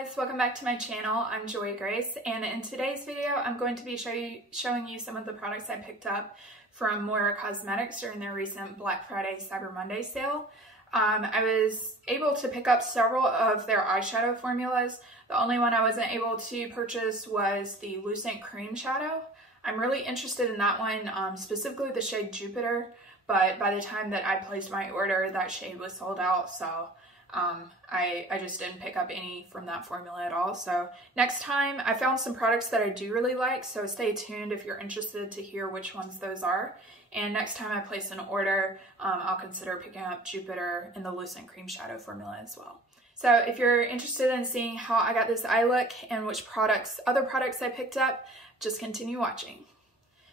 guys, welcome back to my channel. I'm Joy Grace, and in today's video I'm going to be showing you some of the products I picked up from Moira Cosmetics during their recent Black Friday Cyber Monday sale. I was able to pick up several of their eyeshadow formulas. The only one I wasn't able to purchase was the Lucent Cream Shadow. I'm really interested in that one, specifically the shade Jupiter, but by the time that I placed my order, that shade was sold out, so I just didn't pick up any from that formula at all. So next time, I found some products that I do really like, so stay tuned if you're interested to hear which ones those are. And next time I place an order, I'll consider picking up Jupiter in the Lucent Cream Shadow formula as well. So if you're interested in seeing how I got this eye look and which other products I picked up, just continue watching.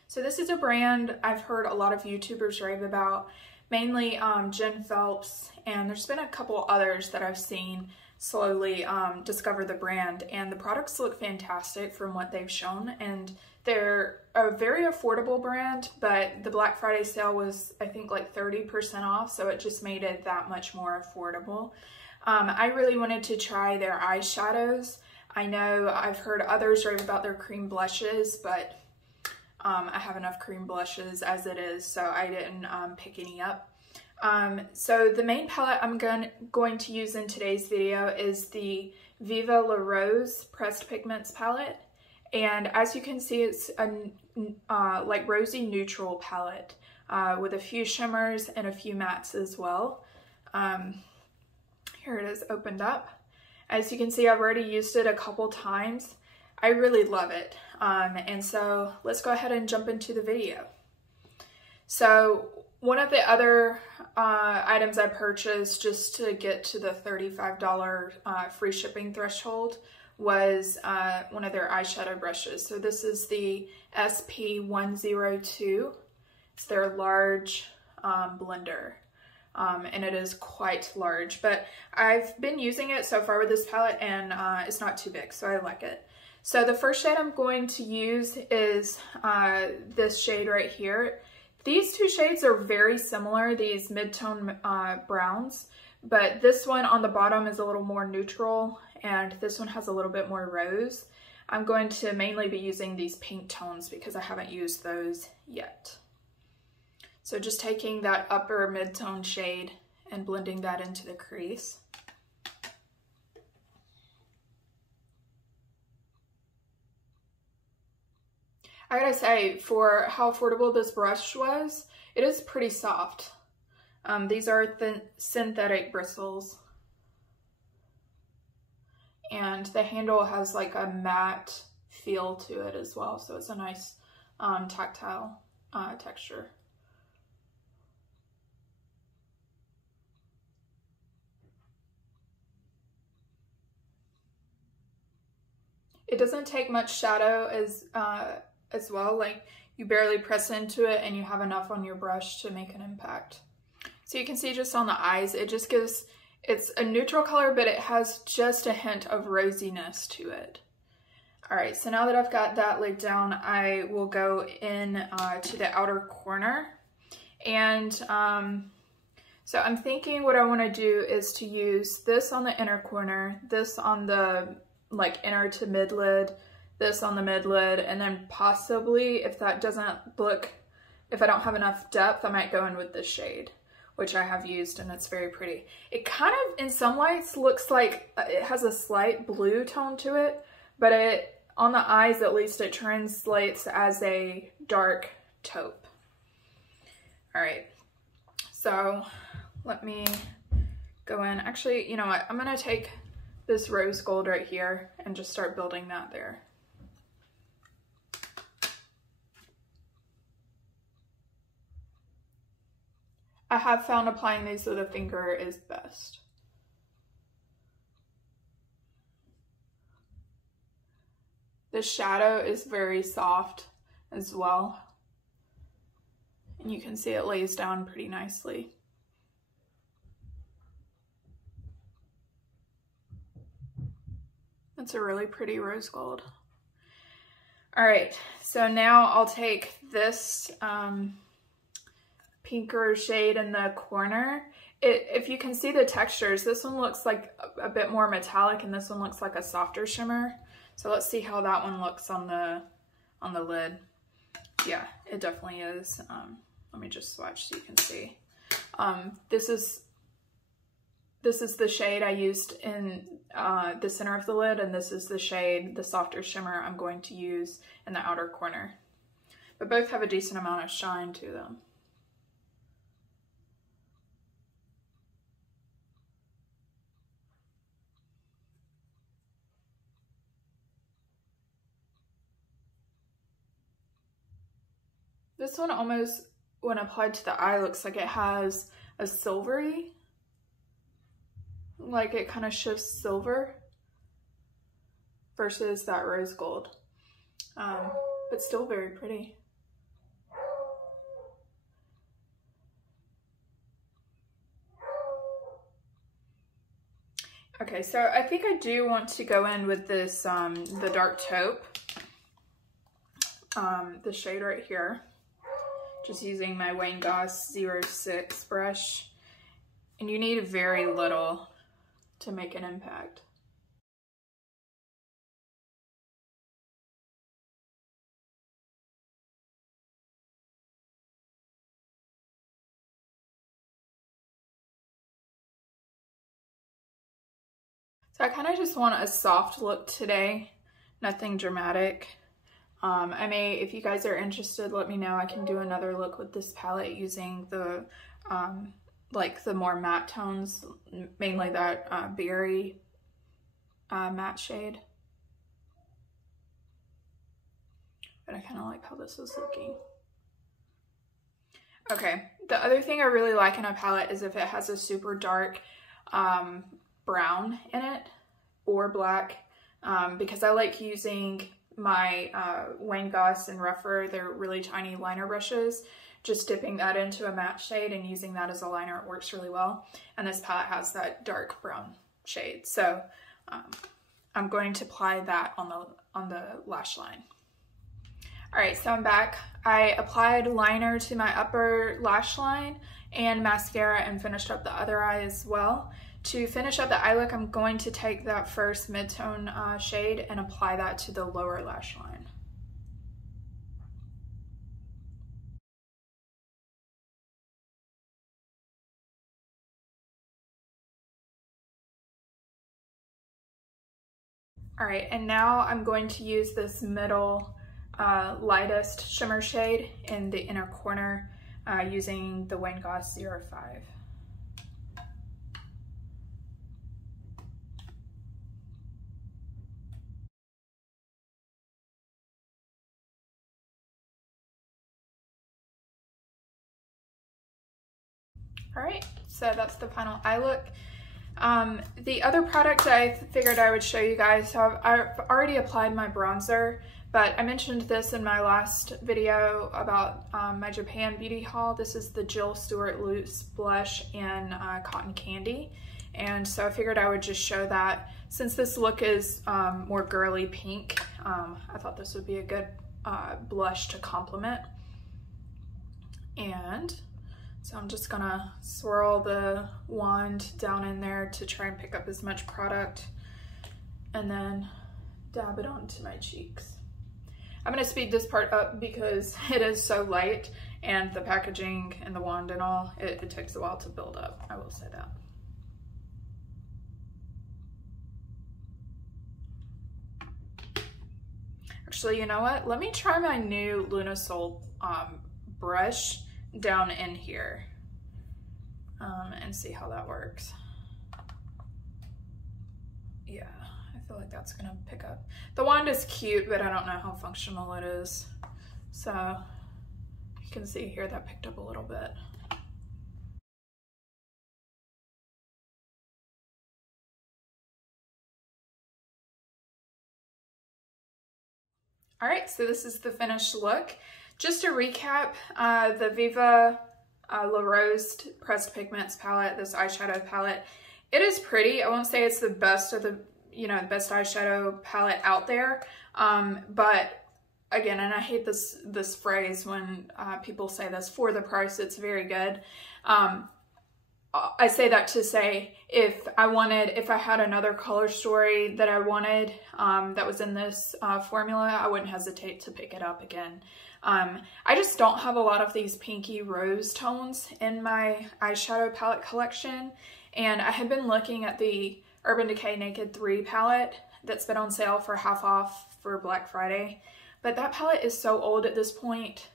So this is a brand I've heard a lot of YouTubers rave about, mainly Jen Phelps, and there's been a couple others that I've seen slowly discover the brand, and the products look fantastic from what they've shown, and they're a very affordable brand, but the Black Friday sale was, I think, like 30% off, so it just made it that much more affordable. I really wanted to try their eyeshadows. I know I've heard others rave about their cream blushes, but I have enough cream blushes as it is, so I didn't pick any up. So the main palette I'm going to use in today's video is the Viva La Rose Pressed Pigments palette. And as you can see, it's a like rosy neutral palette with a few shimmers and a few mattes as well. Here it is opened up. As you can see, I've already used it a couple times. I really love it. And so let's go ahead and jump into the video. So one of the other items I purchased just to get to the $35 free shipping threshold was one of their eyeshadow brushes. So this is the SP102. It's their large blender. And it is quite large, but I've been using it so far with this palette, and it's not too big, so I like it. So the first shade I'm going to use is this shade right here. These two shades are very similar, these mid-tone browns, but this one on the bottom is a little more neutral, and this one has a little bit more rose. I'm going to mainly be using these pink tones because I haven't used those yet. So just taking that upper mid-tone shade and blending that into the crease. I gotta say, for how affordable this brush was, it is pretty soft. These are thin synthetic bristles. And the handle has like a matte feel to it as well, so it's a nice tactile texture. It doesn't take much shadow as well, like you barely press into it and you have enough on your brush to make an impact. So you can see just on the eyes, it just gives, it's a neutral color, but it has just a hint of rosiness to it. All right, so now that I've got that laid down, I will go in to the outer corner. And so I'm thinking what I wanna do is to use this on the inner corner, this on the like inner to mid lid, this on the mid lid, and then possibly if that doesn't look, if I don't have enough depth, I might go in with this shade, which I have used, and it's very pretty. It kind of, in some lights, looks like it has a slight blue tone to it, but it, on the eyes at least, it translates as a dark taupe. All right, so let me go in. Actually, you know what, I'm gonna take this rose gold right here and just start building that there. I have found applying these with a finger is best. The shadow is very soft as well, and you can see it lays down pretty nicely. That's a really pretty rose gold. All right, so now I'll take this pinker shade in the corner, If you can see the textures, this one looks like a bit more metallic and this one looks like a softer shimmer. So let's see how that one looks on the lid. Yeah, it definitely is. Let me just swatch so you can see. This is the shade I used in the center of the lid, and this is the shade, the softer shimmer I'm going to use in the outer corner. But both have a decent amount of shine to them. This one almost, when applied to the eye, looks like it has a silvery, like it kind of shifts silver versus that rose gold, but still very pretty. Okay, so I think I do want to go in with this, the dark taupe, the shade right here. Just using my Wayne Goss 06 brush. And you need very little to make an impact. So I kind of just want a soft look today, nothing dramatic. I may, if you guys are interested, let me know. I can do another look with this palette using the, like the more matte tones, mainly that berry matte shade. But I kind of like how this is looking. Okay, the other thing I really like in a palette is if it has a super dark brown in it or black, because I like using my Wayne Goss and Rougher, they're really tiny liner brushes, just dipping that into a matte shade and using that as a liner, it works really well. And this palette has that dark brown shade, so I'm going to apply that on the lash line. All right, so I'm back. I applied liner to my upper lash line and mascara and finished up the other eye as well. To finish up the eye look, I'm going to take that first mid-tone shade and apply that to the lower lash line. All right, and now I'm going to use this middle lightest shimmer shade in the inner corner using the Wayne Goss 05. All right, so that's the final eye look. The other product I figured I would show you guys, so I've already applied my bronzer, but I mentioned this in my last video about my Japan beauty haul. This is the Jill Stewart Loose Blush in Cotton Candy. And so I figured I would just show that. Since this look is more girly pink, I thought this would be a good blush to complement. And so I'm just gonna swirl the wand down in there to try and pick up as much product and then dab it onto my cheeks. I'm gonna speed this part up because it is so light and the packaging and the wand and all, it takes a while to build up, I will say that. Actually, you know what? Let me try my new Lunasol brush down in here and see how that works. Yeah, I feel like that's gonna pick up. The wand is cute, but I don't know how functional it is. So you can see here that picked up a little bit. All right, so this is the finished look. Just to recap, the Viva La Rose Pressed Pigments palette, this eyeshadow palette, it is pretty. I won't say it's the best of the, you know, the best eyeshadow palette out there, but again, and I hate this phrase when people say this, for the price, it's very good. I say that to say if I had another color story that I wanted that was in this formula, I wouldn't hesitate to pick it up again. I just don't have a lot of these pinky rose tones in my eyeshadow palette collection, and I had been looking at the Urban Decay Naked 3 palette that's been on sale for half off for Black Friday, but that palette is so old at this point.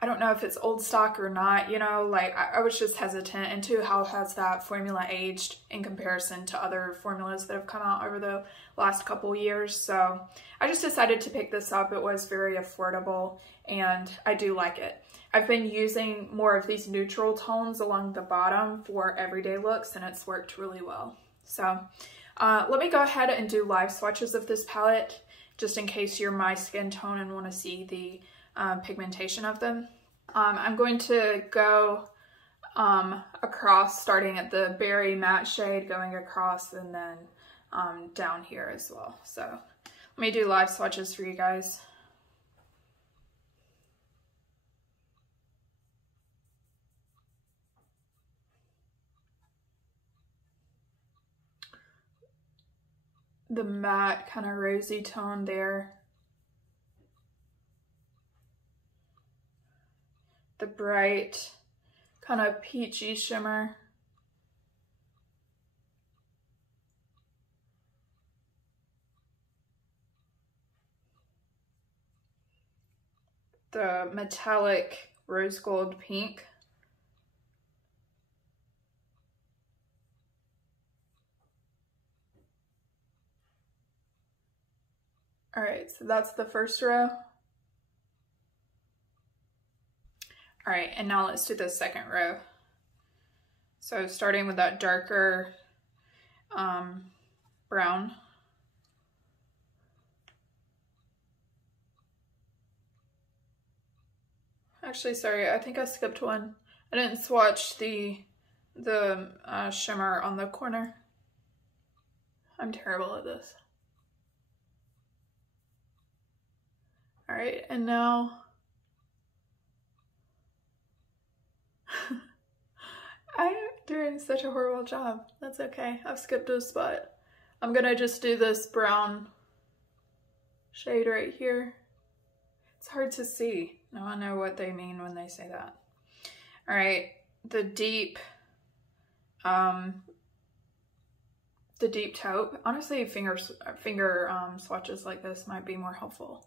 I don't know if it's old stock or not, you know, like I was just hesitant, and two, how has that formula aged in comparison to other formulas that have come out over the last couple years. So I just decided to pick this up. It was very affordable and I do like it. I've been using more of these neutral tones along the bottom for everyday looks, and it's worked really well. So let me go ahead and do live swatches of this palette, just in case you're my skin tone and want to see the pigmentation of them. I'm going to go across, starting at the berry matte shade, going across, and then down here as well. So let me do live swatches for you guys. The matte kind of rosy tone there. The bright kind of peachy shimmer. The metallic rose gold pink. All right, so that's the first row. All right, and now let's do the second row. So starting with that darker brown. Actually, sorry, I think I skipped one. I didn't swatch the shimmer on the corner. I'm terrible at this. All right, and now I'm doing such a horrible job. That's okay. I've skipped a spot. I'm gonna just do this brown shade right here. It's hard to see. Now I know what they mean when they say that. All right, the deep taupe. Honestly, finger swatches like this might be more helpful,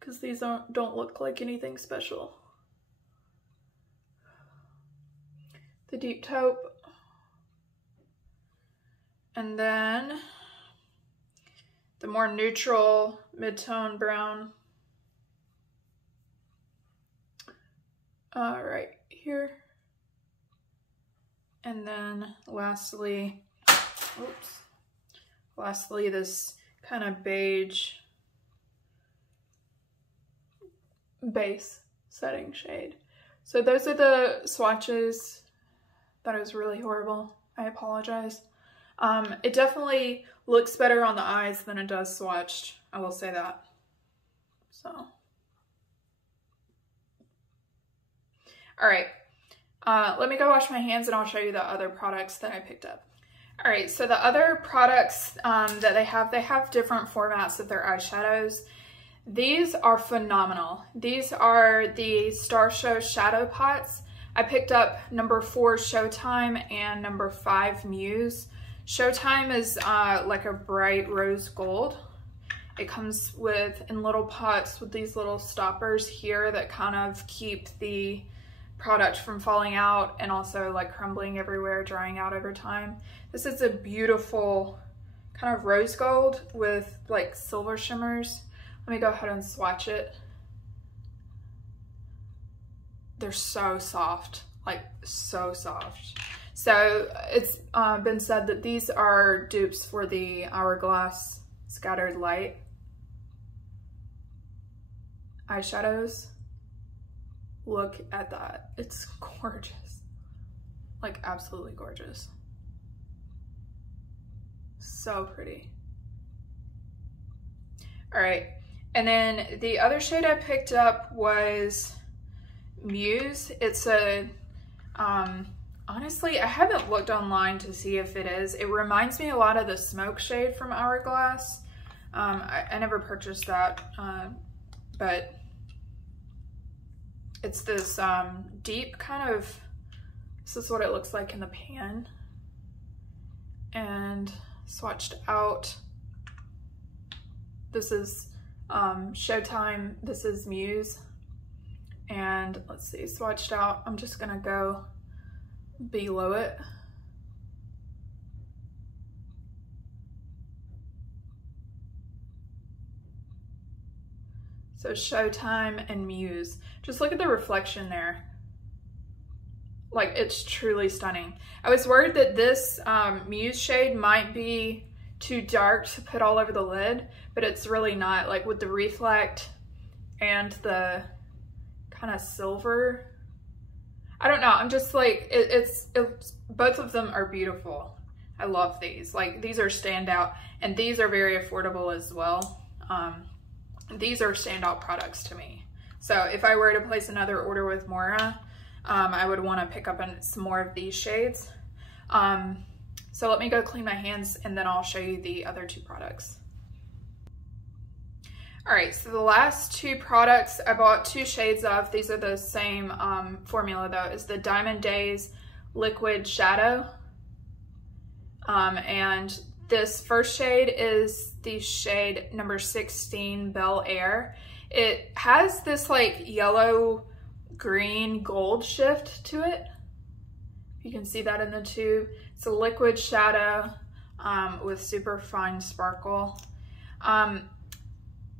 because these don't look like anything special. The deep taupe. And then the more neutral mid-tone brown. Right here. And then lastly, this kind of beige base setting shade. So those are the swatches. That was really horrible. I apologize. It definitely looks better on the eyes than it does swatched. I will say that. So. All right. Let me go wash my hands and I'll show you the other products that I picked up. All right. So the other products that they have different formats of their eyeshadows. These are phenomenal. These are the Starshow shadow pots. I picked up number 4 Showtime and number 5 Muse. Showtime is like a bright rose gold. It comes in little pots with these little stoppers here that kind of keep the product from falling out and also like crumbling everywhere, drying out over time. This is a beautiful kind of rose gold with like silver shimmers. Let me go ahead and swatch it. They're so soft, like so soft. So it's been said that these are dupes for the Hourglass Scattered Light eyeshadows. Look at that. It's gorgeous. Like absolutely gorgeous. So pretty. All right. And then the other shade I picked up was Muse. It's a Honestly, I haven't looked online to see if it is. It reminds me a lot of the Smoke shade from Hourglass. I never purchased that, but it's this deep kind of, this is what it looks like in the pan. And swatched out, this is Showtime, this is Muse. And let's see, swatched out, I'm just gonna go below it. So Showtime and Muse. Just look at the reflection there. Like, it's truly stunning. I was worried that this Muse shade might be too dark to put all over the lid, but it's really not. Like, with the reflect and the kind of silver, I don't know, I'm just like, it's both of them are beautiful. I love these. Like, these are standout, and these are very affordable as well. These are standout products to me. So if I were to place another order with Moira, I would want to pick up some more of these shades. So let me go clean my hands and then I'll show you the other two products. All right, so the last two products I bought 2 shades of. These are the same formula though, is the Diamond Daze Liquid Shadow. And this first shade is the shade number 16, Bel Air. It has this like yellow, green, gold shift to it. You can see that in the tube. It's a liquid shadow with super fine sparkle.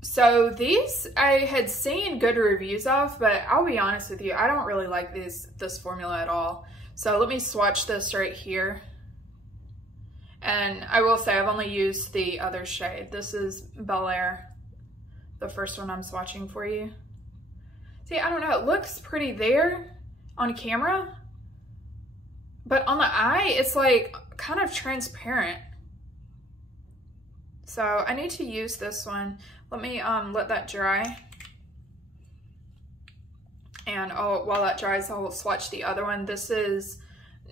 So these I had seen good reviews of, but I'll be honest with you, I don't really like this formula at all. So let me swatch this right here. And I will say I've only used the other shade. This is Bel Air, the first one I'm swatching for you. See, I don't know, it looks pretty there on camera, but on the eye, it's like kind of transparent. So I need to use this one. Let me let that dry. And while that dries, I'll swatch the other one. This is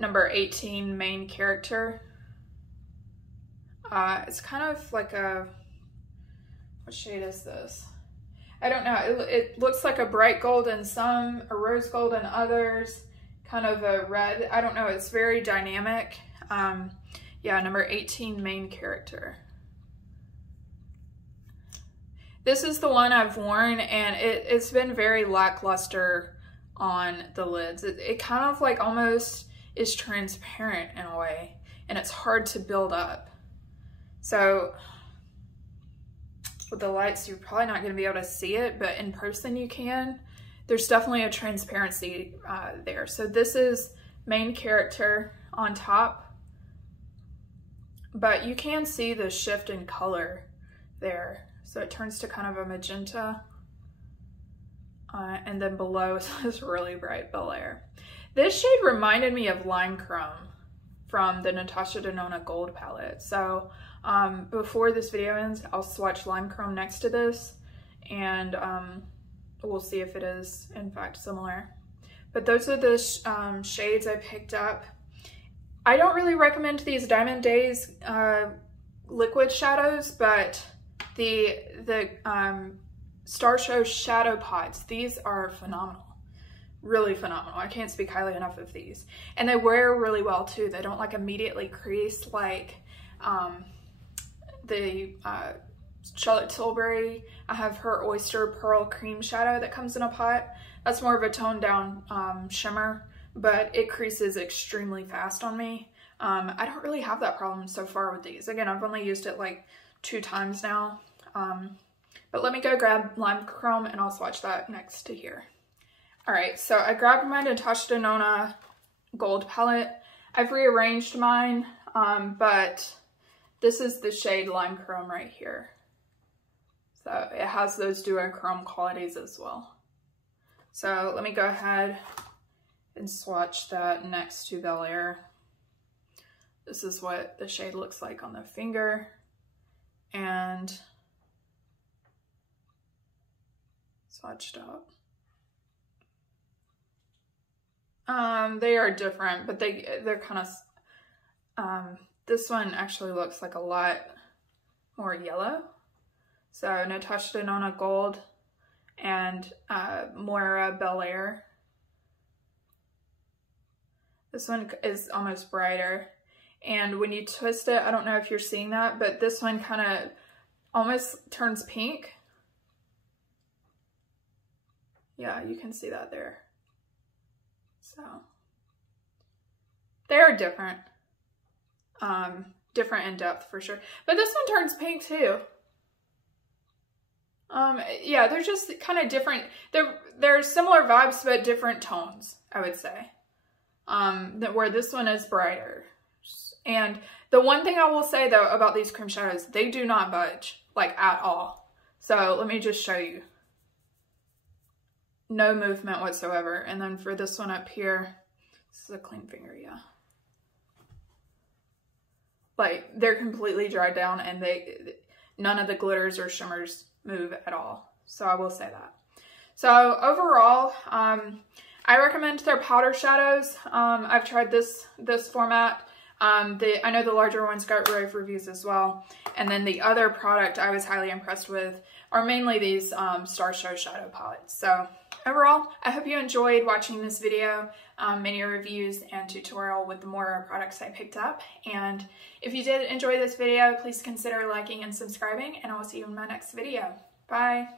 number 18, Main Character. It's kind of like a, what shade is this? I don't know, it looks like a bright gold in some, a rose gold in others, kind of a red, I don't know, it's very dynamic. Yeah, number 18, Main Character. This is the one I've worn and it's been very lackluster on the lids. It kind of like almost is transparent in a way and it's hard to build up. So with the lights, you're probably not going to be able to see it, but in person you can. There's definitely a transparency there. So this is Main Character on top, but you can see the shift in color there. So it turns to kind of a magenta. And then below is this really bright Bel Air. This shade reminded me of Limechrome from the Natasha Denon Gold palette. So before this video ends, I'll swatch Limechrome next to this and we'll see if it is in fact similar. But those are the shades I picked up. I don't really recommend these Diamond Daze liquid shadows, but the Starshow shadow pots, these are phenomenal. Really phenomenal. I can't speak highly enough of these. And they wear really well too. They don't like immediately crease like the Charlotte Tilbury. I have her Oyster Pearl Cream Shadow that comes in a pot. That's more of a toned down shimmer, but it creases extremely fast on me. I don't really have that problem so far with these. Again, I've only used it like 2 times now. But let me go grab Limechrome and I'll swatch that next to here. All right, so I grabbed my Natasha Denona Gold palette. I've rearranged mine, but this is the shade Limechrome right here. So it has those duochrome qualities as well. So let me go ahead and swatch that next to Bel Air. This is what the shade looks like on the finger. And swatched up. They are different, but they're kind of, this one actually looks like a lot more yellow. So Natasha Denon Gold and Moira Bel Air. This one is almost brighter. And when you twist it, I don't know if you're seeing that, but this one kind of almost turns pink. Yeah, you can see that there. So they're different. Different in depth for sure. But this one turns pink too. Yeah, they're just kind of different. They're similar vibes, but different tones, I would say. Where this one is brighter. And the one thing I will say though about these cream shadows, they do not budge, like at all. So let me just show you. No movement whatsoever. And then for this one up here, this is a clean finger, yeah. Like, they're completely dried down and none of the glitters or shimmers move at all. So I will say that. So overall, I recommend their powder shadows. I've tried this format. I know the larger ones got rave reviews as well. And then the other product I was highly impressed with are mainly these Starshow shadow palettes. So overall, I hope you enjoyed watching this video, mini reviews and tutorial with the Moira products I picked up. And if you did enjoy this video, please consider liking and subscribing, and I will see you in my next video. Bye!